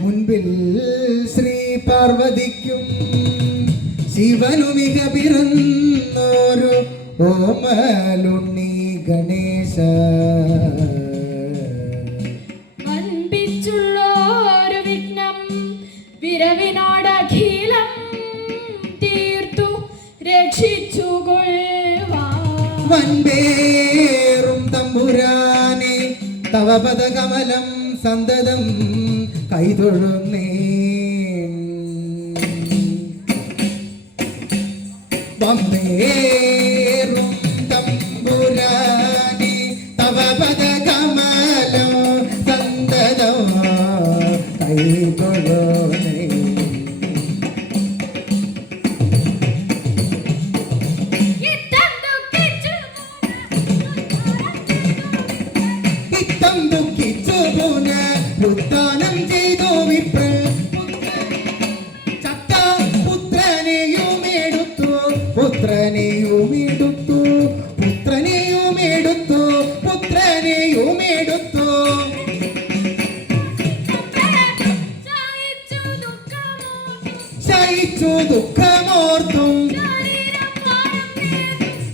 മുൻപിൽ ശ്രീ പാർവതിക്കും ശിവനുമിക പിറന്നോരു ഓമലുണ്ണി ഗണേശ വൻപിച്ചുള്ളോരു വിഘ്നം വിരവിനോടഖിലം തീർത്തു രക്ഷിച്ചുകൊള്ളുവാൻ വൻപേറും തമ്പുരാനെ തവ പദകമലം സന്തതം കൈതൊഴുന്നേ വമ്പേറും തമ്പുരാനെ തവ പദകമലം സന്തതം കൈതൊഴുന്നേ ഉദ്ധാനം ചെയ്തു വിപ്രൽ ചത്ത പുത്രനെയുമെടുത്തു പുത്രനെയുമെടുത്തു പുത്രനെയുമെടുത്തു പുത്രനെയുമെടുത്തു ശയിച്ചു ദുഃഖമോർത്തും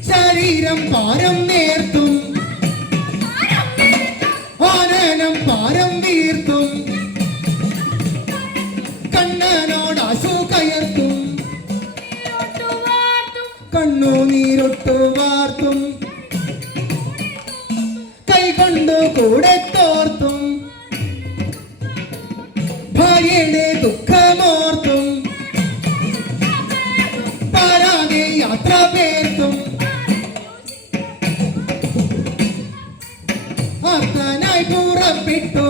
ശരീരം പാരം നേർത്തും ആനനം പാരം വീർത്തും കണ്ണനോടാശു കയർത്തും കണ്ണു നീരൊട്ടു വാർത്തും കൈകൊണ്ടു കൂടെ തോർത്തും ഭാര്യയുടെ ദുഃഖമോർത്തും പാരാതെ യാത്ര പേർത്തും ആർത്തനായി പുറപ്പെട്ടു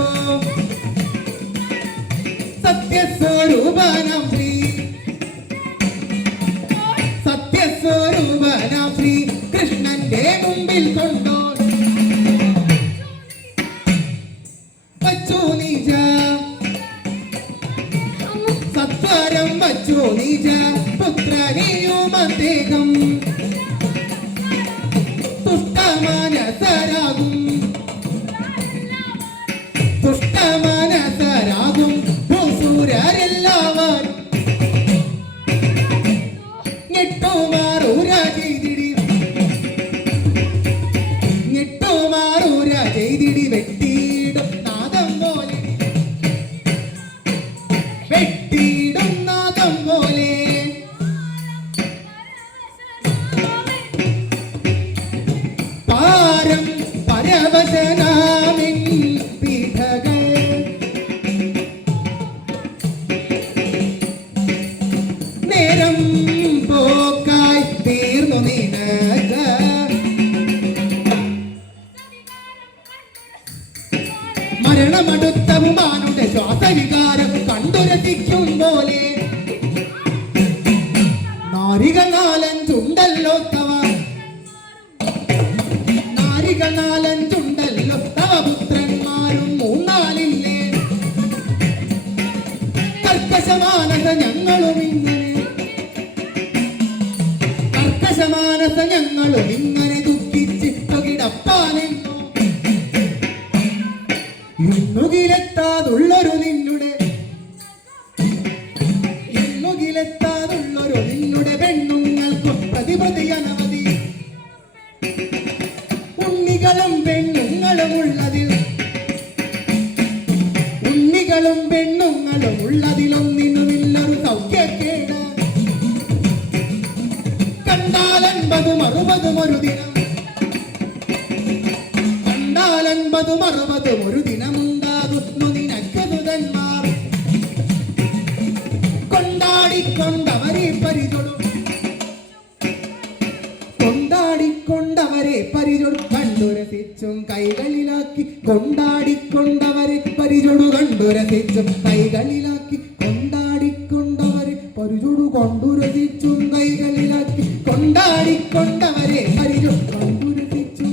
സത്യസ്വരൂപനാം ശ്രീ സത്യസ്വരൂപനാം ശ്രീ കൃഷ്ണന്റെ മുമ്പിൽ കൊണ്ടോ വച്ചു നീജ സത്വരം വച്ചു നീജ പുത്രനെയും അദ്ദേഹം തുഷ്ടമാനസരാകും തുഷ്ടമാനസരാകും ഭൂസൂരരെല്ലാവർ ഞെട്ടുമാറൂര ചെയ്തിടി ഞെട്ടുമാറൂര ചെയ്തിടി വെട്ടിയിടും നാദം പോലെ വെട്ടിയിടും നാദം പോലെ പാരം പരവശനാമിൻ പീഠകൾ നേരം പോക്കായി തീർന്നു നിനക്ക് മരണമടുത്ത ഉമാനുടെ ശ്വാസവികാരം കണ്ടുരസിക്കും പോലെ നാരികൾ നാലഞ്ചുണ്ടല്ലോ തവ നാരികൾ നാലഞ്ചുണ്ടല്ലോ തവ പുത്രന്മാരും മൂന്നാലില്ലേ കർക്കശമാനസ ഞങ്ങളും ഇങ്ങനെ കർക്കശമാനസ ഞങ്ങളും ഇങ്ങനെ ദുഃഖിച്ചിട്ടു കിടപ്പാനെന്നോ ഇന്നുകിലെത്താതുള്ളൊരു നിന്നുടെ ഉണ്ണികളും പെണ്ണുങ്ങളും ഉള്ളതിൽ ഉണ്ണികളും പെണ്ണുങ്ങളും ഉള്ളതിലൊന്നിനുമില്ലൊരു സൗഖ്യക്കേട് കണ്ടാലൻപതും അറുപതും ഒരു ദിനം കണ്ടാലൻപതും അറുപതും ഒരു ദിനമുണ്ടാകുന്നു നിനക്ക് ദുതന്മാർ കൊണ്ടാടിക്കൊണ്ടവരെ പരിചൊടും കൊണ്ടാടിക്കൊണ്ടവരെ പരിചൊടു കണ്ടുരസിച്ചും കൈകളിലാക്കി കൊണ്ടാടിക്കൊണ്ടവരെ പരിചൊടു കണ്ടുരസിച്ചും കൈകളിലാക്കി കൊണ്ടാടിക്കൊണ്ടവരെ പരിചൊടു കൊണ്ടുരസിച്ചും കൈകളിലാക്കി കൊണ്ടാടിക്കൊണ്ടവരെ പരിചൊടു കണ്ടുരസിച്ചും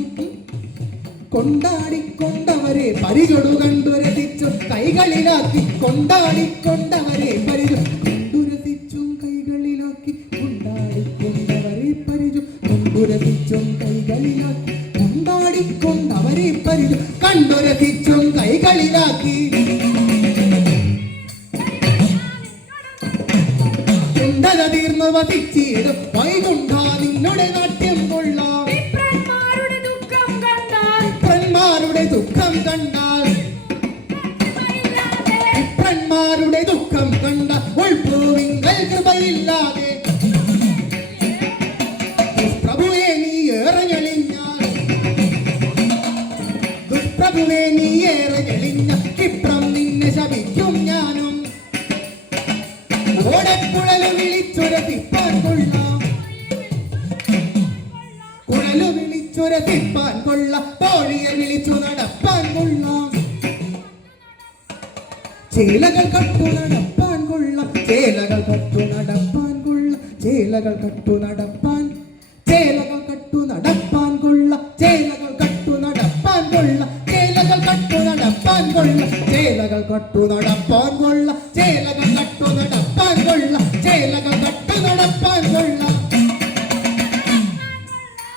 കൊണ്ടാടിക്കൊണ്ടവരെ പരിചൊടു കണ്ടുരസിച്ചും കൈകളിലാക്കി കൊണ്ടാടിക്കൊണ്ടവരെ പരിചൊടു കണ്ടുരസിച്ചും കൈകളിലാക്കി കൊണ്ടാടിക്കൊണ്ടവരെ പരിചൊടു കണ്ടുരസിച്ചും കൈകളിലാക്കി കൊണ്ടാടിക്കൊണ്ടവരെ പരിചൊടു കണ്ടുരസിച്ചും കൈകളിലാക്കി കുണ്ടല തീർന്നു വസിച്ചിടും വൈകുണ്ഠ നിന്നുടെ നാട്യം കൊള്ളാം വിപ്രന്മാരുടെ ദുഃഖം കണ്ടാൽ വിപ്രന്മാരുടെ ദുഃഖം കണ്ടാൽ കൃപയില്ലാതെ വിപ്രന്മാരുടെ ദുഃഖം കണ്ട ഉൾപ്പൂവിങ്കൽ കൃപയില്ലാതെ ദുഷ്പ്രഭുവേ നീ ഏറെ ഞെളിഞ്ഞാൽ ദുഷ്പ്രഭുവേ നീ ഏറെ ഞെളിഞ്ഞ ക്ഷിപ്രം നിന്നെ ശപിക്കും ഞാനും ഓടക്കുഴലു വിളിച്ചുരസിപ്പാൻ കൊള്ളാം കുഴലു വിളിച്ചുരസിപ്പാൻ കൊള്ളാം തോഴിയെ വിളിച്ചു നടപ്പാൻ കൊള്ളാം ചേലകൾ കട്ടു നടപ്പാൻ കൊള്ളാം ചേലകൾ കട്ടു നടപ്പാൻ കൊള്ളാം ചേലകൾ കട്ടു നടപ്പാൻ ചേലകൾ കട്ടു നടപ്പാൻ കൊള്ളാം ചേലകൾ കട്ടു നടപ്പാൻ കൊള്ളാം ചേലകൾ കട്ടു നടപ്പാൻ കൊള്ളാം ചേലകൾ കട്ടു നടപ്പാൻ കൊള്ളാം ചേലകൾ കട്ടു നടപ്പാൻ കൊള്ളാം ചേലകൾ കട്ടു നടപ്പാൻ കൊള്ളാം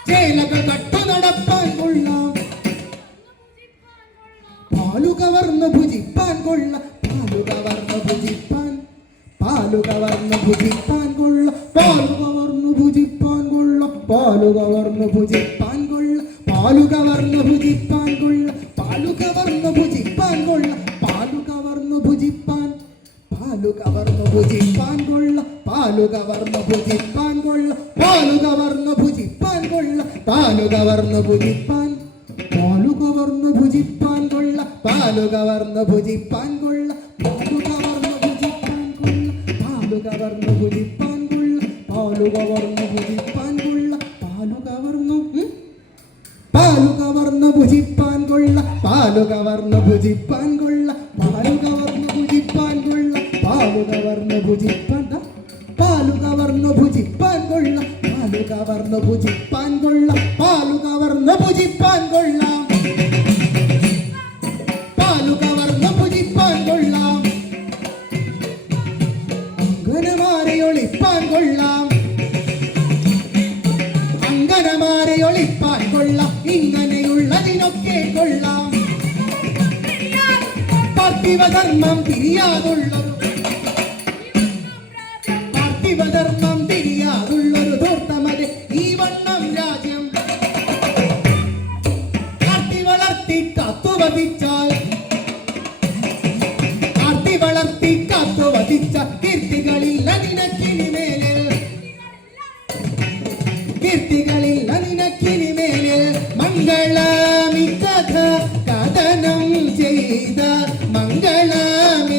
ചേലകൾ കട്ടു നടപ്പാൻ കൊള്ളാം പാലു കവർന്നു ഭുജിപ്പാൻ കൊള്ളാം പാലു കവർന്നു ഭുജിപ്പാൻ പാലു കവർന്നു ഭുജിപ്പാൻ കൊള്ളാം പാലു കവർന്നു ഭുജിപ്പാൻ കൊള്ളാം പാലു കവർന്നു ഭുജിപ്പാൻ കൊള്ളാം പാലു കവർന്നു ഭുജിപ്പാൻ കൊള്ളാം പാലു കവർന്നു ഭുജിപ്പാൻ കൊള്ളാം പാലു കവർന്നു ഭുജിപ്പാൻ പാലു കവർന്നു ഭുജിപ്പാൻ കൊള്ളാം പാലു കവർന്നു ഭുജിപ്പാൻ കൊള്ളാം പാലു കവർന്നു ഭുജിപ്പാൻ കൊള്ളാം പാലു കവർന്നു ഭുജിപ്പാൻ പാലു കവർന്നു ഭുജിപ്പാൻ കൊള്ളാം പാലു കവർന്നു ഭുജിപ്പാൻ കൊള്ളാം പാലു കവർന്നു ഭുജിപ്പാൻ കൊള്ളാം പാലു കവർന്നു ഭുജിപ്പാൻ കൊള്ളാം പാലു കവർന്നു ഭുജിപ്പാൻ കൊള്ളാം പാലു കവർന്നു പാലു കവർന്നു ഭുജിപ്പാൻ കൊള്ളാം പാലു കവർന്നു ഭുജിപ്പാൻ കൊള്ളാം പാലു കവർന്നു ഭുജിപ്പാൻ കൊള്ളാം പാലു കവർന്നു ഭുജിപ്പാൻ പാലു കവർന്നു ഭുജിപ്പാൻ കൊള്ളാം പാലു കവർന്നു ഭുജിപ്പാൻ കൊള്ളാം പാലു കവർന്നു ഭുജിപ്പാൻ കൊള്ളാം പാലു കവർന്നു ഭുജിപ്പാൻ കൊള്ളാം അങ്കനമാരെ ഒളിപ്പാൻ കൊള്ളാം അങ്കനമാരെ ഒളിപ്പാൻ കൊള്ളാം ഇങ്ങനെയുള്ളതിനൊക്കെ കൊള്ളാം പാർത്ഥിവധർമ്മം തിരിയാതുള്ളതും പാർത്ഥിവധർമ്മം തിരിയാതുള്ളൊരു ധൂർത്തമത് ഈ വണ്ണം രാജ്യം കാർത്തി വളർത്തി കാത്തുവധിച്ചാൽ കാർത്തി വളർത്തി കാത്തുവധിച്ച കീർത്തികളില്ല നിനക്കിനിമേലിൽ കീർത്തികളില്ല നിനക്കിനിമേലിൽ മംഗളമി കഥ കഥനം ചെയ്ത മംഗളമി